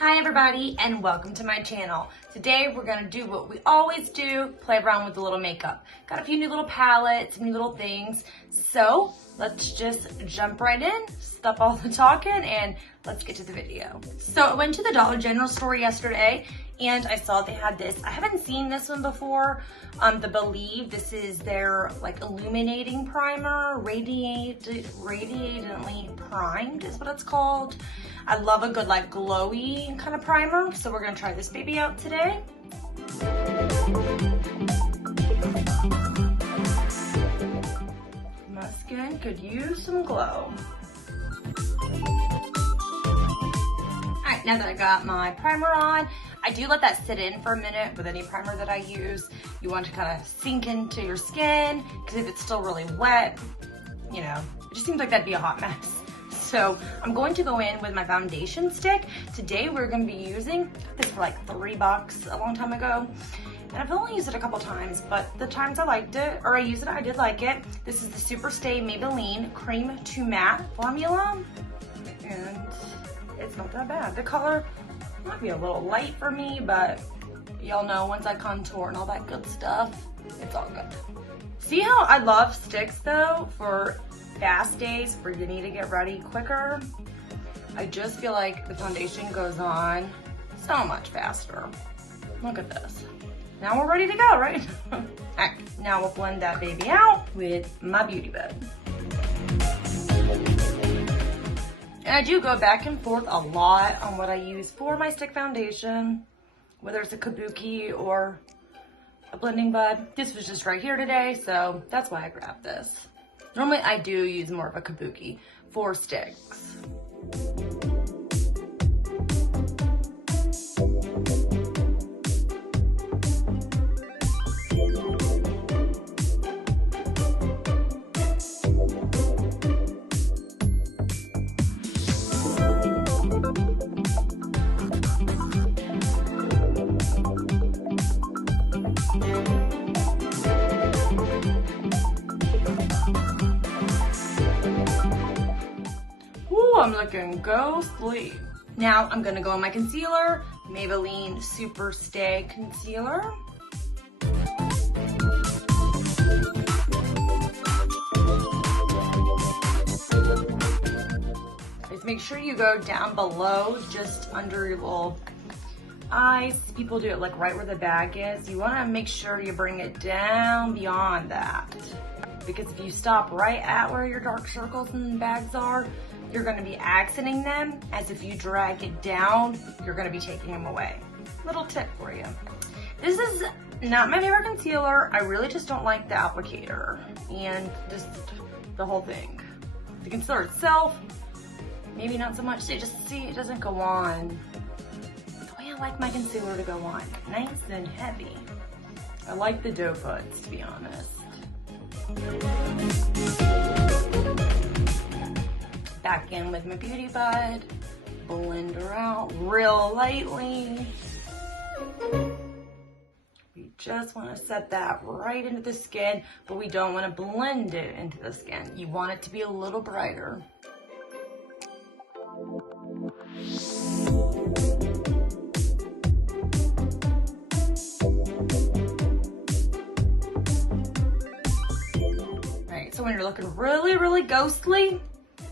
Hi everybody and welcome to my channel. Today we're going to do what we always do, play around with a little makeup. Got a few new little palettes, new little things. So let's just jump right in, stop all the talking, and let's get to the video. So I went to the Dollar General store yesterday and I saw they had this. I haven't seen this one before. The Believe, this is their like illuminating primer, radiantly primed is what it's called. I love a good like glowy kind of primer, so we're gonna try this baby out today. My skin could use some glow. Alright, now that I got my primer on, I do let that sit in for a minute with any primer that I use. You want to kind of sink into your skin, because if it's still really wet, you know, it just seems like that'd be a hot mess. So I'm going to go in with my foundation stick. Today we're going to be using this for like $3 a long time ago. And I've only used it a couple times, but the times I liked it, or I used it, I did like it. This is the Super Stay Maybelline Cream to Matte formula. And it's not that bad. The color might be a little light for me, but y'all know once I contour and all that good stuff, it's all good. See how I love sticks though for fast days where you need to get ready quicker? I just feel like the foundation goes on so much faster. Look at this. Now we're ready to go, right? All right, now we'll blend that baby out with my beauty bud. And I do go back and forth a lot on what I use for my stick foundation, whether it's a kabuki or a blending bud. This was just right here today, so that's why I grabbed this. Normally I do use more of a kabuki for sticks. I'm looking ghostly. Now I'm gonna go on my concealer, Maybelline Super Stay Concealer. Just make sure you go down below, just under your little eyes. People do it like right where the bag is. You wanna make sure you bring it down beyond that. Because if you stop right at where your dark circles and bags are, you're gonna be accenting them, as if you drag it down, you're gonna be taking them away. Little tip for you. This is not my favorite concealer. I really just don't like the applicator and just the whole thing. The concealer itself, maybe not so much. It doesn't go on the way I like my concealer to go on. Nice and heavy. I like the doe puts, to be honest. Back in with my beauty bud, blend her out real lightly. We just want to set that right into the skin, but we don't want to blend it into the skin. You want it to be a little brighter. Alright, so when you're looking really, really ghostly,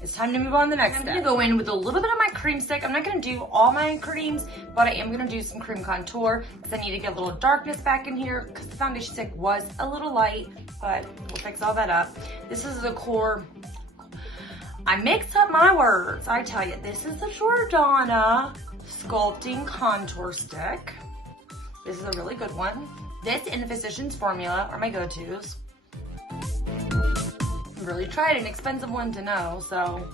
it's time to move on to the next step. I'm gonna go in with a little bit of my cream stick. I'm not gonna do all my creams, but I am gonna do some cream contour because I need to get a little darkness back in here because the foundation stick was a little light, but we'll fix all that up. This is the core. I mix up my words, I tell you. This is the Jordana Sculpting Contour Stick. This is a really good one. This and the Physicians Formula are my go-tos. Really tried an expensive one to know, so.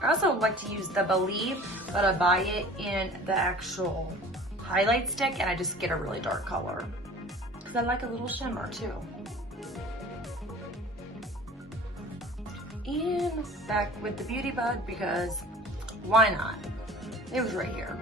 I also like to use the Believe, but I buy it in the actual highlight stick and I just get a really dark color because I like a little shimmer too. And back with the beauty bud because why not? It was right here.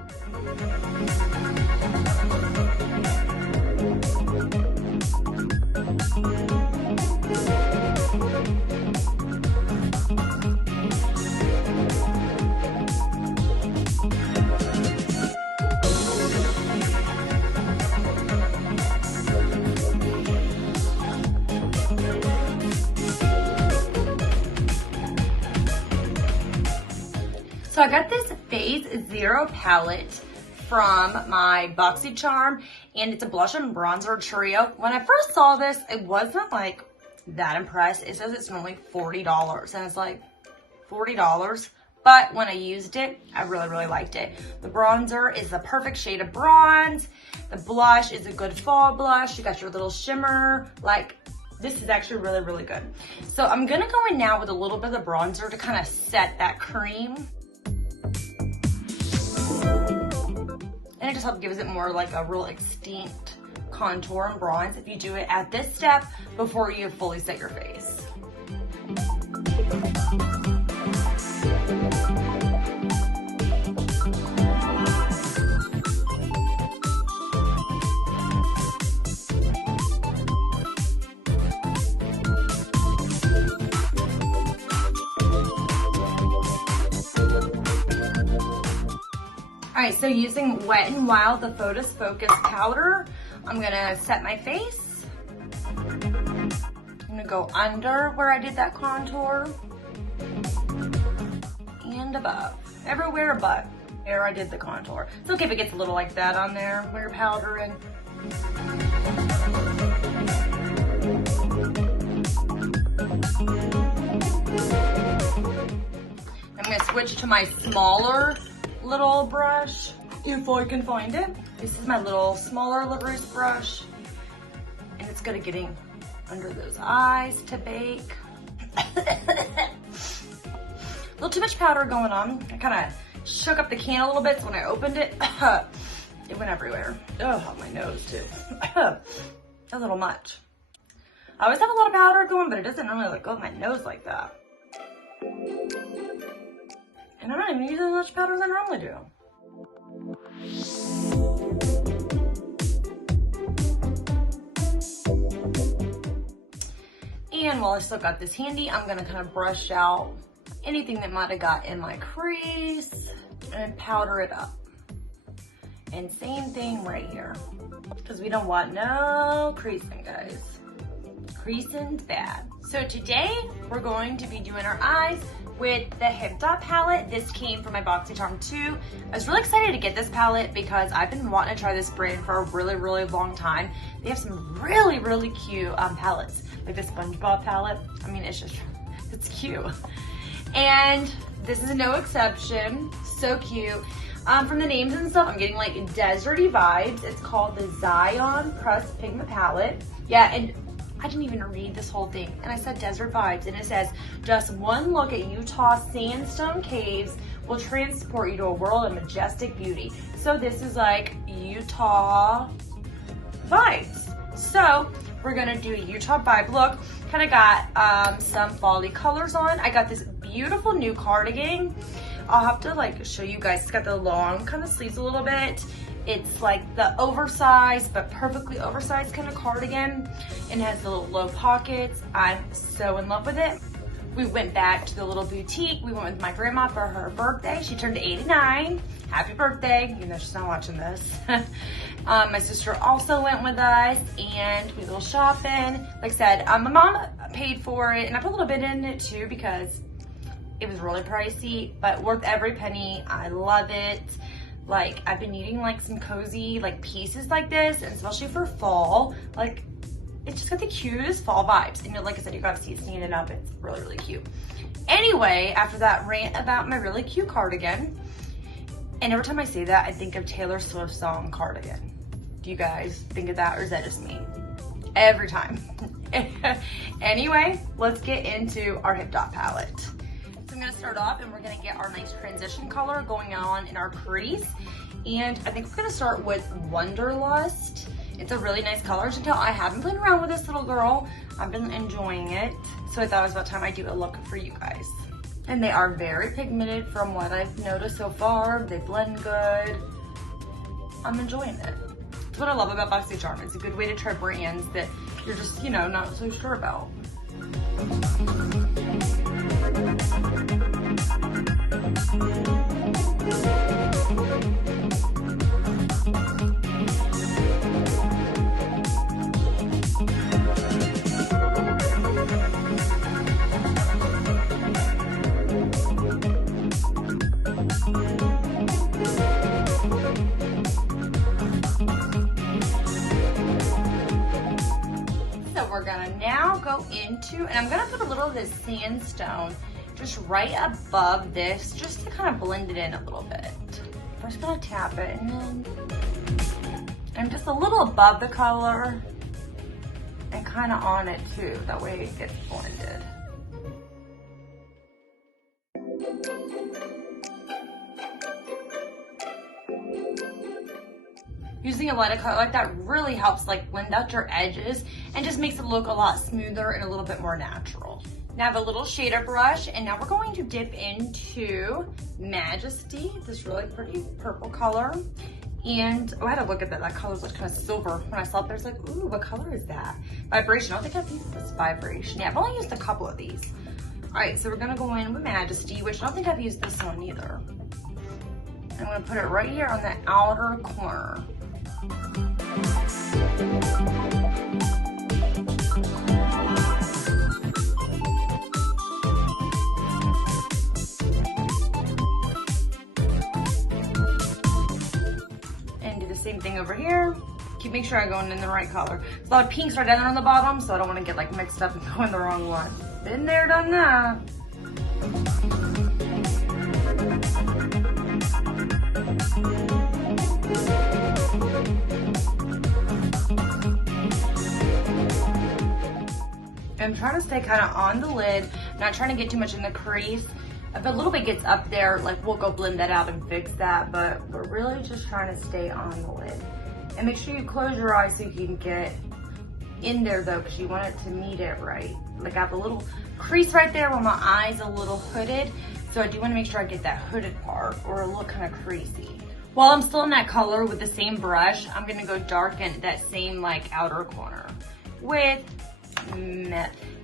So I got this Phase Zero palette from my BoxyCharm, and it's a blush and bronzer trio. When I first saw this, I wasn't like that impressed. It says it's normally $40, and it's like $40. But when I used it, I really, really liked it. The bronzer is the perfect shade of bronze. The blush is a good fall blush. You got your little shimmer. Like, this is actually really, really good. So I'm gonna go in now with a little bit of the bronzer to kind of set that cream. And it just helps gives it more like a real distinct contour and bronze if you do it at this step before you fully set your face. All right, so using Wet n Wild, the Photos Focus powder, I'm gonna set my face. I'm gonna go under where I did that contour and above, everywhere but where I did the contour. It's okay if it gets a little like that on there where you're powdering. I'm gonna switch to my smaller little brush, if I can find it. This is my little smaller LaBruce brush, and it's good at getting under those eyes to bake. A little too much powder going on. I kind of shook up the can a little bit, so when I opened it, it went everywhere. Oh, my nose too. A little much. I always have a lot of powder going, but it doesn't normally like go up my nose like that. And I'm not even using as much powder as I normally do. And while I still got this handy, I'm gonna kind of brush out anything that might have got in my crease and powder it up. And same thing right here, because we don't want no creasing, guys. Creasing's bad. So today we're going to be doing our eyes with the HIPDOT palette. This came from my BoxyCharm 2. I was really excited to get this palette because I've been wanting to try this brand for a really, really long time. They have some really, really cute palettes, like the SpongeBob palette. I mean, it's cute. And this is no exception, so cute. From the names and stuff, I'm getting like deserty vibes. It's called the Zion Pressed Pigment Palette. Yeah, and I didn't even read this whole thing, and I said desert vibes, and it says, just one look at Utah sandstone caves will transport you to a world of majestic beauty. So this is like Utah vibes. So we're gonna do a Utah vibe look. Kind of got some fall-y colors on. I got this beautiful new cardigan. I'll have to like show you guys. It's got the long kind of sleeves a little bit. It's like the oversized, but perfectly oversized kind of cardigan, and it has the little low pockets. I'm so in love with it. We went back to the little boutique. We went with my grandma for her birthday. She turned 89. Happy birthday, even though she's not watching this. My sister also went with us, and we go shopping. Like I said, my mom paid for it, and I put a little bit in it too because it was really pricey, but worth every penny. I love it. Like, I've been needing like some cozy like pieces like this, and especially for fall. Like, it's just got the cutest fall vibes. And like I said, you gotta see it standing up. It's really, really cute. Anyway, after that rant about my really cute cardigan, and every time I say that, I think of Taylor Swift's song Cardigan. Do you guys think of that, or is that just me? Every time. Anyway, let's get into our HIPDOT palette. So I'm gonna start off, and we're gonna get our nice transition color going on in our crease. And I think we're gonna start with Wanderlust. It's a really nice color. As you can tell, I haven't played around with this little girl. I've been enjoying it. So I thought it was about time I do a look for you guys. And they are very pigmented from what I've noticed so far. They blend good. I'm enjoying it. That's what I love about BoxyCharm. It's a good way to try brands that you're just, you know, not so sure about. into, and I'm gonna put a little of this sandstone just right above this, just to kind of blend it in a little bit. First gonna tap it, and then I'm just a little above the color and kind of on it too. That way it gets blended. Using a lighter color like that really helps like blend out your edges and just makes it look a lot smoother and a little bit more natural. Now I have a little shader brush, and now we're going to dip into Majesty, this really pretty purple color. And oh, I had to look at that. That color's like kind of silver. When I saw it there, I was like, ooh, what color is that? Vibration. I don't think I've used this Vibration. Yeah, I've only used a couple of these. All right, so we're gonna go in with Majesty, which I don't think I've used this one either. I'm gonna put it right here on the outer corner. And do the same thing over here. Make sure I'm going in the right color. There's a lot of pinks right down there on the bottom, so I don't want to get like mixed up and go in the wrong one. Been there, done that. I'm trying to stay kind of on the lid, not trying to get too much in the crease. If a little bit gets up there, like we'll go blend that out and fix that, but we're really just trying to stay on the lid. And make sure you close your eyes so you can get in there though, because you want it to meet it right. Like I have a little crease right there where my eye's a little hooded, so I do want to make sure I get that hooded part or it'll look kind of creasy. While I'm still in that color with the same brush, I'm gonna go darken that same like outer corner with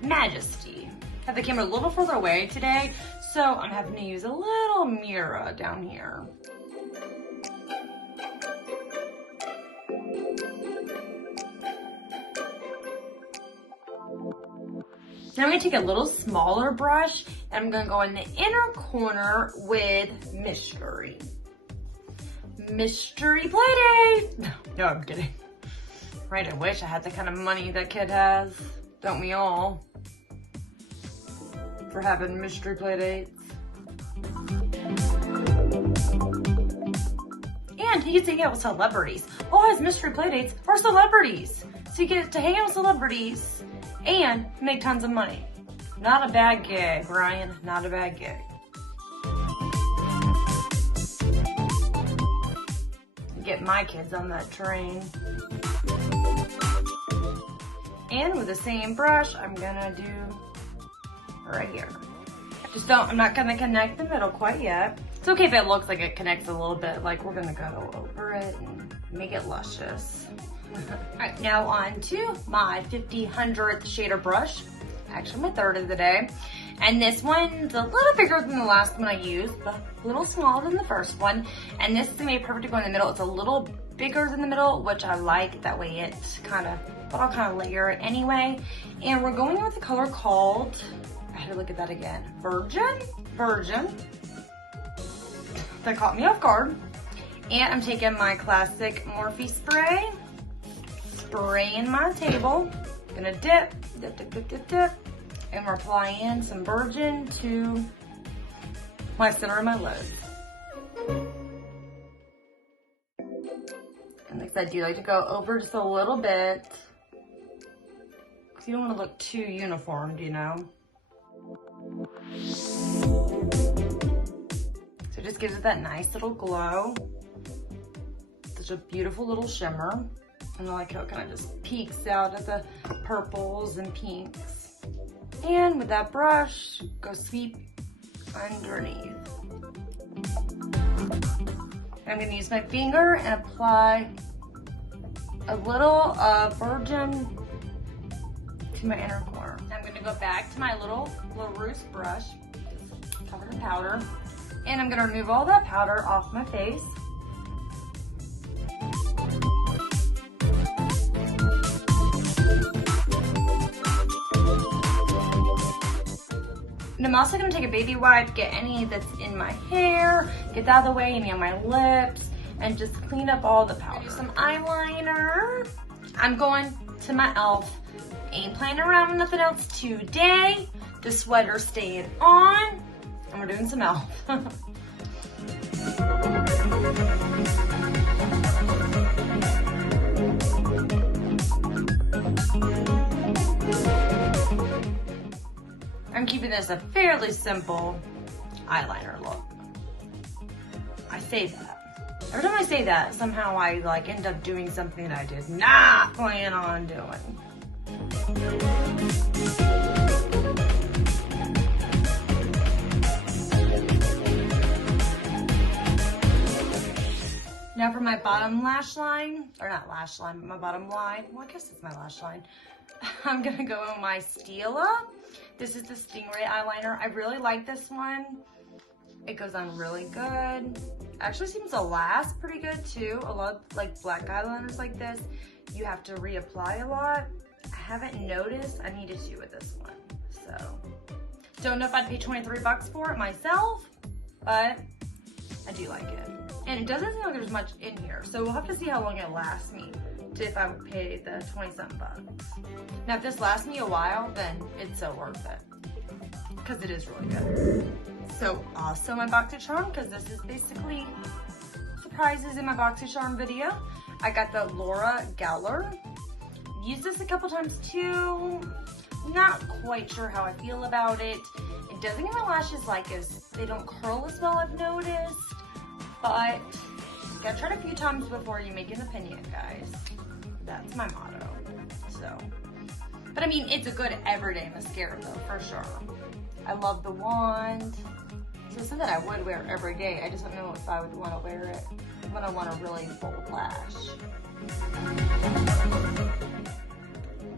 Majesty. I have the camera a little further away today, so I'm having to use a little mirror down here. Now I'm gonna take a little smaller brush and I'm gonna go in the inner corner with Mystery Playdate. No, I'm kidding. Right, I wish I had the kind of money that kid has. Don't we all? For having mystery Playdates. And you get to hang out with celebrities. All his mystery Playdates are celebrities. So you get to hang out with celebrities and make tons of money. Not a bad gig, Ryan, not a bad gig. Get my kids on that train. And with the same brush, I'm gonna do right here. I'm not gonna connect the middle quite yet. It's okay if it looks like it connects a little bit, like we're gonna go over it and make it luscious. All right, now on to my 50/100th shader brush. Actually my third of the day. And this one's a little bigger than the last one I used, but a little smaller than the first one. And this is gonna be perfect to go in the middle. It's a little bigger than the middle, which I like. That way it's I'll kind of layer it anyway. And we're going with the color called, I had to look at that again, Virgin. That caught me off guard. And I'm taking my classic Morphe spray, spraying my table. Gonna dip, and we're applying some Virgin to my center of my lids. And like I said, you like to go over just a little bit, because you don't want to look too uniformed, you know? So it just gives it that nice little glow. Such a beautiful little shimmer. And I like how it kind of just peeks out at the purples and pinks. And with that brush, go sweep underneath. I'm gonna use my finger and apply a little Virgin to my inner corner. I'm gonna go back to my little Roots brush, just covered in powder. And I'm gonna remove all that powder off my face. And I'm also gonna take a baby wipe, get any that's in my hair, get that out of the way, any on my lips, and just clean up all the powder. Some eyeliner. I'm going to my e.l.f. ain't playing around with nothing else today. The sweater's staying on, and we're doing some elf. I'm keeping this a fairly simple eyeliner look. I say that. Every time I say that, somehow I like end up doing something I did not plan on doing. Now for my bottom lash line, or not lash line, but my bottom line. Well, I guess it's my lash line. I'm gonna go on my Stila. This is the Stingray eyeliner. I really like this one. It goes on really good. Actually seems to last pretty good too. A lot of like black eyeliners like this, you have to reapply a lot. I haven't noticed. I needed to with this one. So, don't know if I'd pay 23 bucks for it myself, but I do like it. And it doesn't seem like there's much in here. So we'll have to see how long it lasts me if I would pay the 20-something bucks. Now if this lasts me a while, then it's so worth it. Because it is really good. So also my BoxyCharm, because this is basically surprises in my BoxyCharm video. I got the Laura Geller. Used this a couple times too. Not quite sure how I feel about it. It doesn't get my lashes like they don't curl as well, I've noticed. But you gotta try it a few times before you make an opinion, guys. That's my motto. So, but I mean, it's a good everyday mascara though, for sure. I love the wand. So it's something I would wear every day. I just don't know if I would want to wear it when I want a really full lash.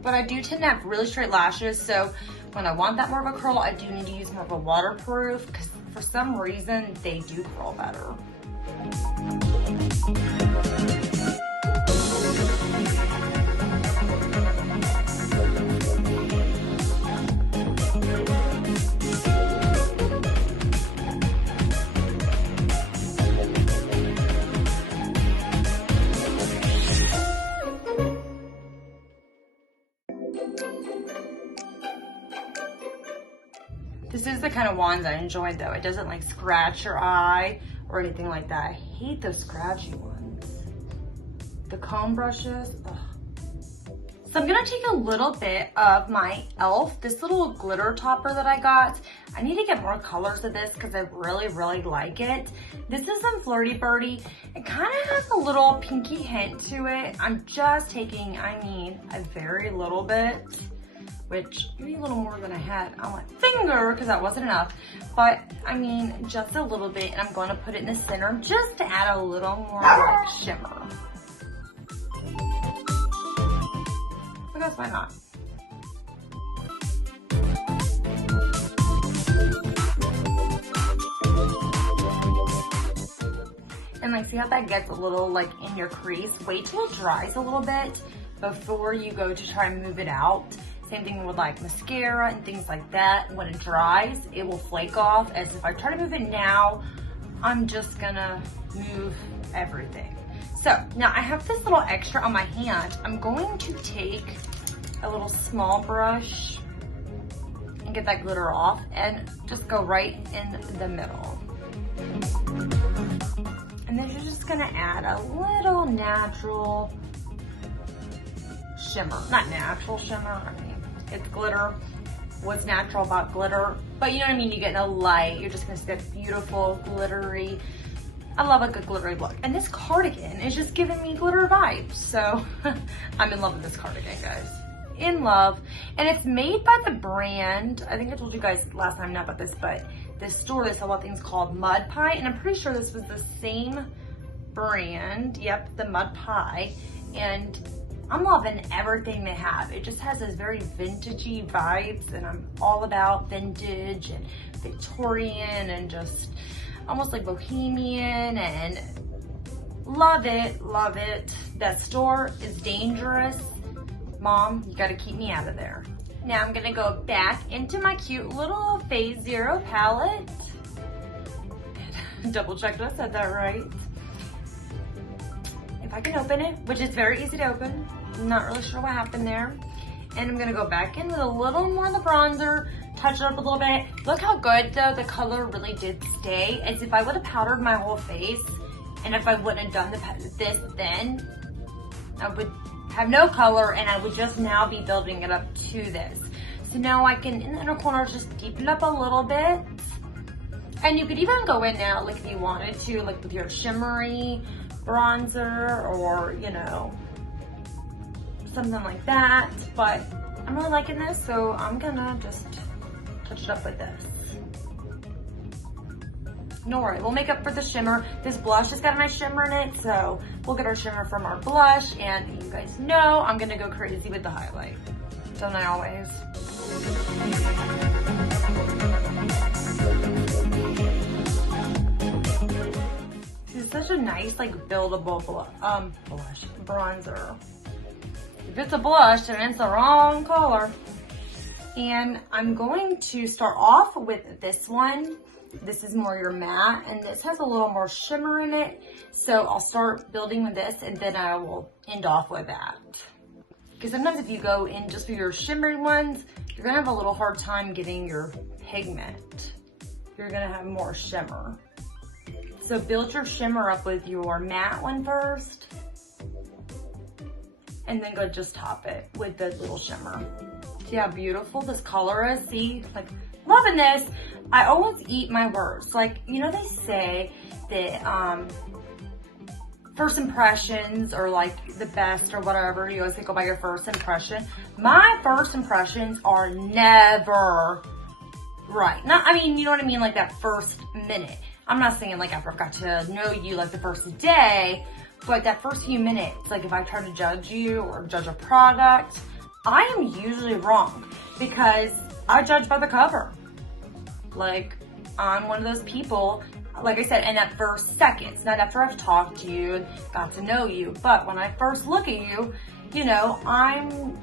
But I do tend to have really straight lashes, so when I want that more of a curl, I do need to use more of a waterproof, because for some reason, they do curl better. This is the kind of wands I enjoy though. It doesn't like scratch your eye or anything like that. I hate those scratchy ones. The comb brushes, ugh. So I'm gonna take a little bit of my e.l.f., this little glitter topper that I got. I need to get more colors of this because I really, really like it. This is some Flirty Birdie. It kind of has a little pinky hint to it. I'm just taking, I mean, a very little bit, which maybe a little more than I had on my finger because that wasn't enough. But I mean, just a little bit, and I'm going to put it in the center just to add a little more like shimmer. Because why not? And like, see how that gets a little like in your crease? Wait till it dries a little bit before you go to try and move it out. Same thing with like mascara and things like that. When it dries, it will flake off. As if I try to move it now, I'm just gonna move everything. So now I have this little extra on my hand. I'm going to take a little small brush and get that glitter off and just go right in the middle. And then you're just gonna add a little natural shimmer. Not natural shimmer, I mean, it's glitter. What's natural about glitter? But you know what I mean, you get a light, you're just gonna see that beautiful glittery. I love a good glittery look. And this cardigan is just giving me glitter vibes. So I'm in love with this cardigan, guys. In love. And it's made by the brand, I think I told you guys last time not about this, but this store, they sell a lot of things called Mud Pie. And I'm pretty sure this was the same brand. Yep, the Mud Pie. And I'm loving everything they have. It just has this very vintagey vibes, and I'm all about vintage and Victorian and just almost like bohemian, and love it, love it. That store is dangerous. Mom, you gotta keep me out of there. Now I'm gonna go back into my cute little Phase Zero palette. Double check that I said that right. If I can open it, which is very easy to open. I'm not really sure what happened there. And I'm gonna go back in with a little more of the bronzer, touch it up a little bit. Look how good though the color really did stay, as if I would have powdered my whole face, and if I wouldn't have done this then, I would have no color and I would just now be building it up to this. So now I can, in the inner corners, just deepen it up a little bit. And you could even go in now, like if you wanted to, like with your shimmery bronzer or, you know, something like that. But I'm really liking this, so I'm gonna just touch it up with this. No worry, we'll make up for the shimmer. This blush has got a nice shimmer in it, so we'll get our shimmer from our blush. And you guys know I'm gonna go crazy with the highlight. Don't I always? This is such a nice, like, buildable bronzer. If it's a blush, then it's the wrong color. And I'm going to start off with this one. This is more your matte, and this has a little more shimmer in it. So I'll start building with this, and then I will end off with that. Because sometimes if you go in just for your shimmery ones, you're gonna have a little hard time getting your pigment. You're gonna have more shimmer. So build your shimmer up with your matte one first, and then go just top it with the little shimmer. See how beautiful this color is? See, like, loving this. I always eat my words. Like, you know, they say that first impressions are like the best or whatever. You always go by your first impression. My first impressions are never right. Not, I mean, you know what I mean? Like that first minute. I'm not saying like after I've got to know you like the first day, but like that first few minutes, like if I try to judge you or judge a product, I am usually wrong because I judge by the cover. Like, I'm one of those people, like I said, in that first seconds, not after I've talked to you and got to know you, but when I first look at you, you know, I'm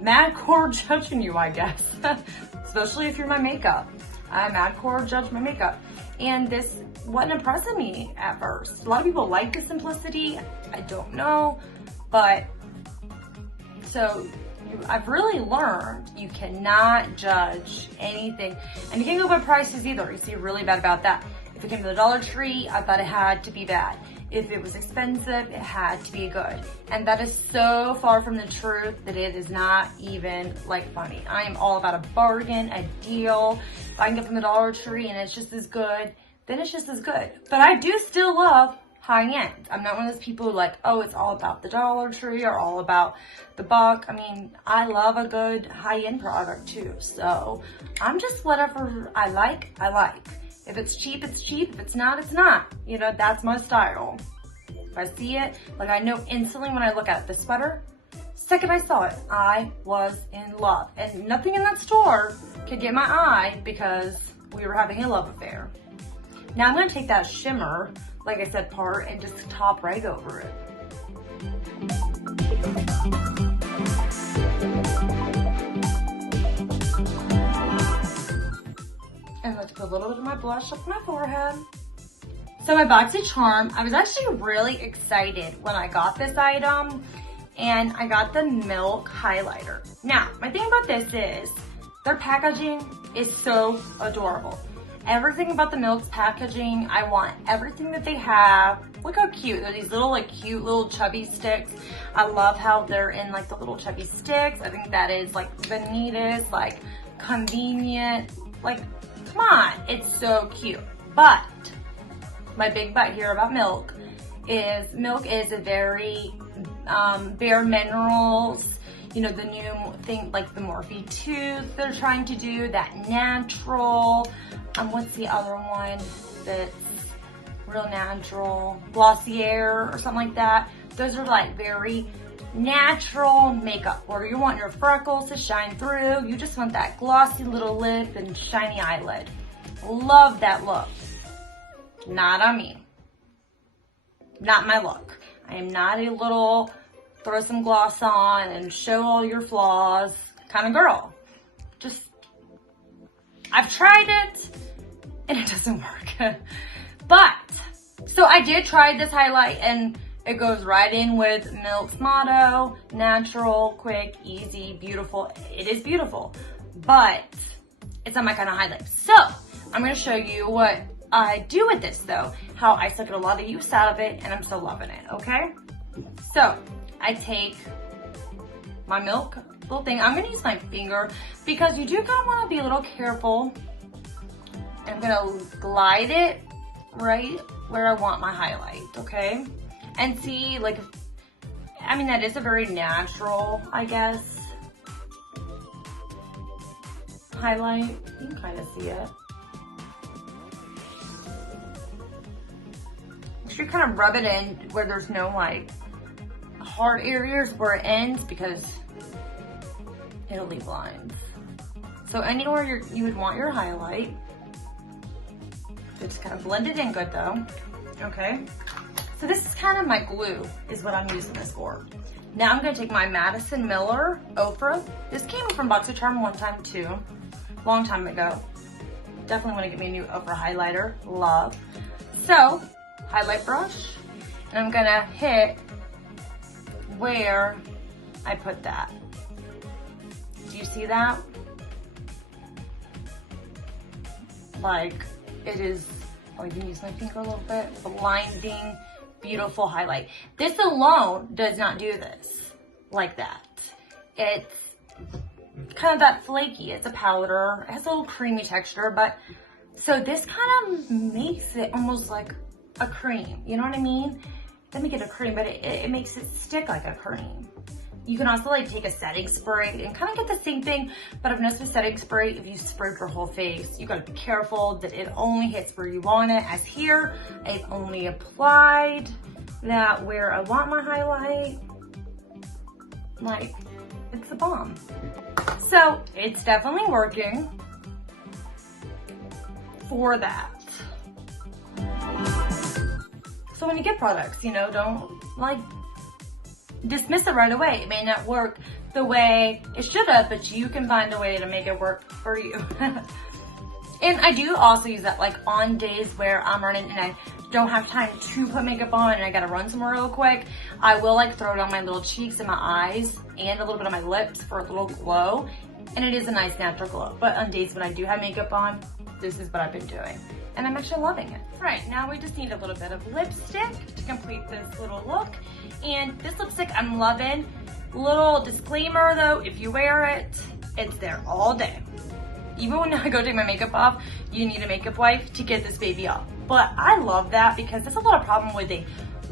mad core judging you, I guess. Especially if you're my makeup. I'm mad core judge my makeup. And this wasn't impressing me at first. A lot of people like the simplicity. I don't know, but so I've really learned you cannot judge anything. And you can't go by prices either. You see really bad about that. If it came to the Dollar Tree, I thought it had to be bad. If it was expensive, it had to be good. And that is so far from the truth that it is not even like funny. I am all about a bargain, a deal. If I can get from the Dollar Tree and it's just as good, then it's just as good. But I do still love high end. I'm not one of those people who like, oh, it's all about the Dollar Tree or all about the buck. I mean, I love a good high end product too. So I'm just whatever I like, I like. If it's cheap, it's cheap. If it's not, it's not. You know, that's my style. If I see it, like I know instantly when I look at it. The sweater, second I saw it, I was in love. And nothing in that store could get my eye because we were having a love affair. Now I'm gonna take that shimmer, like I said, part and just top right over it. And let's put a little bit of my blush up my forehead. So my BoxyCharm, I was actually really excited when I got this item, and I got the Milk highlighter. Now, my thing about this is their packaging is so adorable. Everything about the Milk's packaging, I want everything that they have. Look how cute. They're these little, like, cute little chubby sticks. I love how they're in, like, the little chubby sticks. I think that is, like, the neatest, like, convenient, like, come on. It's so cute. But my big but here about Milk is a very bare minerals. You know, the new thing, like the Morphe Tooth they're trying to do, that natural. What's the other one that's real natural? Glossier or something like that. Those are like very natural makeup where you want your freckles to shine through. You just want that glossy little lip and shiny eyelid. Love that look. Not on me. Not my look. I am not a little throw some gloss on and show all your flaws kind of girl. Just, I've tried it and it doesn't work. But, so I did try this highlight and It goes right in with Milk's motto, natural, quick, easy, beautiful. It is beautiful, but it's not my kind of highlight. So I'm gonna show you what I do with this though, how I suck a lot of use out of it and I'm still loving it, okay? So I take my Milk little thing. I'm gonna use my finger because you do kind of wanna be a little careful. I'm gonna glide it right where I want my highlight, okay? And see, like, I mean, that is a very natural, I guess, highlight. You can kind of see it. Make sure you kind of rub it in where there's no, like, hard areas where it ends because it'll leave lines. So anywhere you would want your highlight. Just kind of blend it in good though, okay? So this is kind of my glue is what I'm using this for. Now I'm gonna take my Madison Miller Ofra. This came from BoxyCharm one time too, long time ago. Definitely wanna get me a new Ofra highlighter, love. So, highlight brush, and I'm gonna hit where I put that. Do you see that? Like, it is, oh, you can use my finger a little bit, blinding, beautiful highlight. This alone does not do this like that. It's kind of that flaky. It's a powder. It has a little creamy texture, but so this kind of makes it almost like a cream. You know what I mean? Let me get a cream, but it makes it stick like a cream. You can also like take a setting spray and kind of get the same thing, but I've noticed with setting spray, if you spray your whole face, you gotta be careful that it only hits where you want it. As here, I've only applied that where I want my highlight. Like, it's a bomb. So it's definitely working for that. So when you get products, you know, don't like dismiss it right away. It may not work the way it should have, but you can find a way to make it work for you. And I do also use that like on days where I'm running and I don't have time to put makeup on and I gotta run somewhere real quick. I will like throw it on my little cheeks and my eyes and a little bit on my lips for a little glow. And it is a nice natural glow. But on days when I do have makeup on, this is what I've been doing. And I'm actually loving it. All right, now we just need a little bit of lipstick to complete this little look. And this lipstick I'm loving. Little disclaimer though, if you wear it, it's there all day. Even when I go take my makeup off, you need a makeup wipe to get this baby off. But I love that because there's a lot of problem with a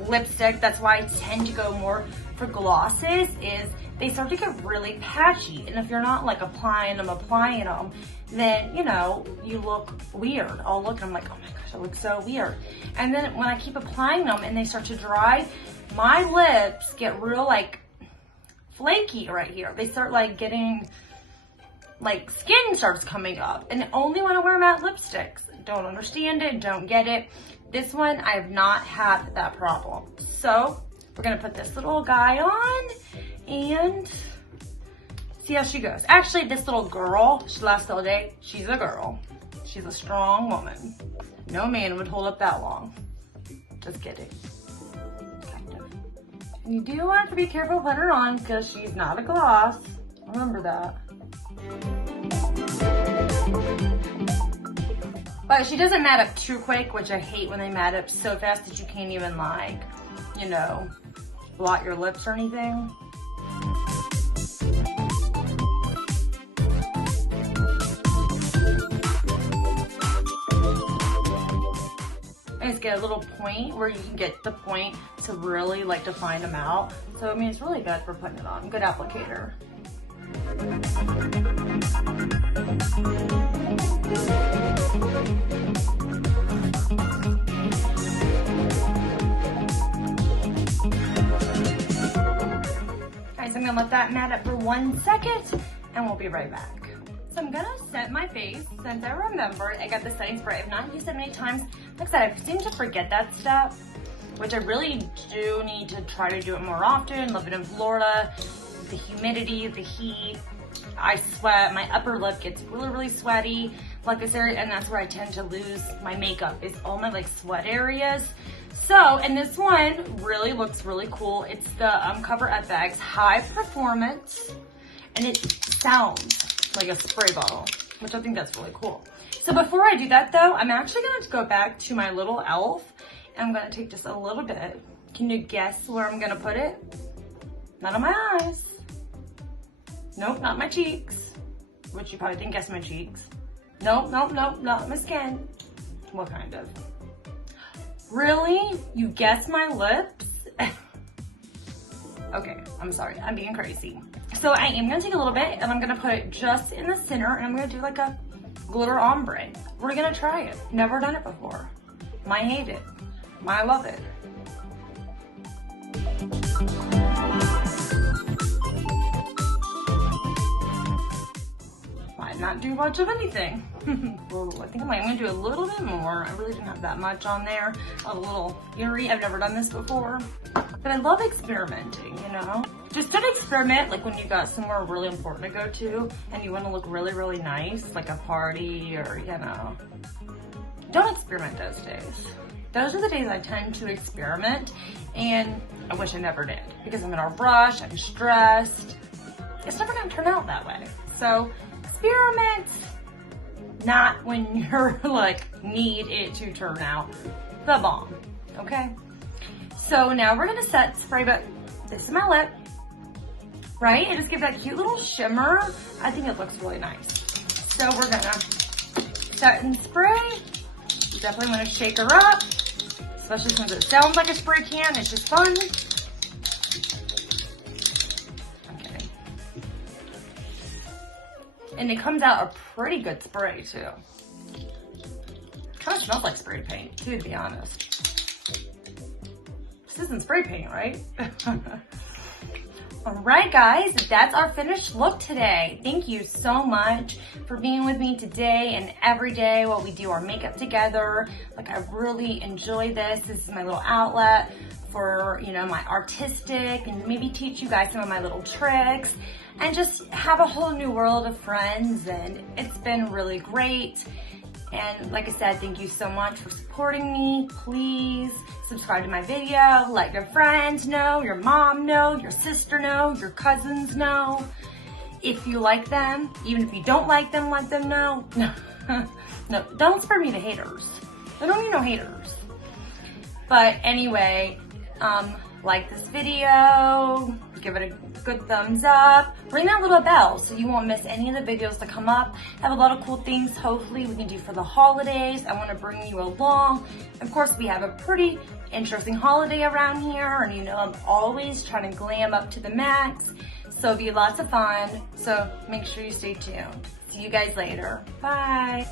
lipstick. That's why I tend to go more for glosses is they start to get really patchy. And if you're not like applying them, then, you know, you look weird. I'll look and I'm like, oh my gosh, I look so weird. And then when I keep applying them and they start to dry, my lips get real like flaky right here. They start like getting, like skin starts coming up. And I only want to wear matte lipsticks. Don't understand it, don't get it. This one, I have not had that problem. So we're gonna put this little guy on and see how she goes. Actually, this little girl, she lasts all day. She's a girl. She's a strong woman. No man would hold up that long. Just kidding. Kind of. And you do have to be careful putting her on because she's not a gloss. Remember that. But she doesn't matte up too quick, which I hate when they matte up so fast that you can't even like, you know, blot your lips or anything. I just get a little point where you can get the point to really like define them out. So I mean, it's really good for putting it on. Good applicator. Alright, so I'm gonna let that matte up for 1 second and we'll be right back. So I'm gonna set my face since I remembered I got the setting spray. I've not used it many times. Like I said, I seem to forget that step, which I really do need to try to do it more often. Living in Florida, the humidity, the heat, I sweat, my upper lip gets really, really sweaty like this area, and that's where I tend to lose my makeup, is all my like sweat areas. So, and this one really looks really cool. It's the Cover FX High Performance, and it sounds like a spray bottle, which I think that's really cool. So before I do that though, I'm actually gonna go back to my little elf, and I'm gonna take just a little bit. Can you guess where I'm gonna put it? Not on my eyes. Nope, not my cheeks, which you probably didn't guess my cheeks. Nope, nope, nope, not my skin. What kind of? Really? You guessed my lips? Okay, I'm sorry, I'm being crazy. So I am gonna take a little bit and I'm gonna put it just in the center, and I'm gonna do like a glitter ombre. We're gonna try it. Never done it before. Might hate it, might love it. Might not do much of anything. Well, I think I'm gonna do a little bit more. I really didn't have that much on there. A little eerie. I've never done this before, but I love experimenting, you know? Just don't experiment like when you got somewhere really important to go to and you want to look really, really nice, like a party or, you know. Don't experiment those days. Those are the days I tend to experiment, and I wish I never did because I'm in a rush, I'm stressed. It's never gonna turn out that way. So experiment, not when you're like, need it to turn out the bomb, okay? So now we're gonna spray, but this is my lip, right? And just give that cute little shimmer. I think it looks really nice. So we're gonna set and spray. You definitely wanna shake her up, especially since it sounds like a spray can. It's just fun. Okay. And it comes out a pretty good spray too. Kind of smells like spray paint too, to be honest. This isn't spray paint, right? All right, guys, that's our finished look today. Thank you so much for being with me today and every day while we do our makeup together. Like, I really enjoy this. This is my little outlet for, you know, my artistic, and maybe teach you guys some of my little tricks and just have a whole new world of friends. And it's been really great. And like I said, thank you so much for supporting me. Please subscribe to my video, let your friends know, your mom know, your sister know, your cousins know. If you like them, even if you don't like them, let them know. No, don't spare me the haters. I don't need no haters. But anyway, like this video, give it a good thumbs up, ring that little bell so you won't miss any of the videos that come up. I have a lot of cool things hopefully we can do for the holidays. I want to bring you along. Of course, we have a pretty interesting holiday around here, and you know I'm always trying to glam up to the max, so it'll be lots of fun. So make sure you stay tuned. See you guys later. Bye.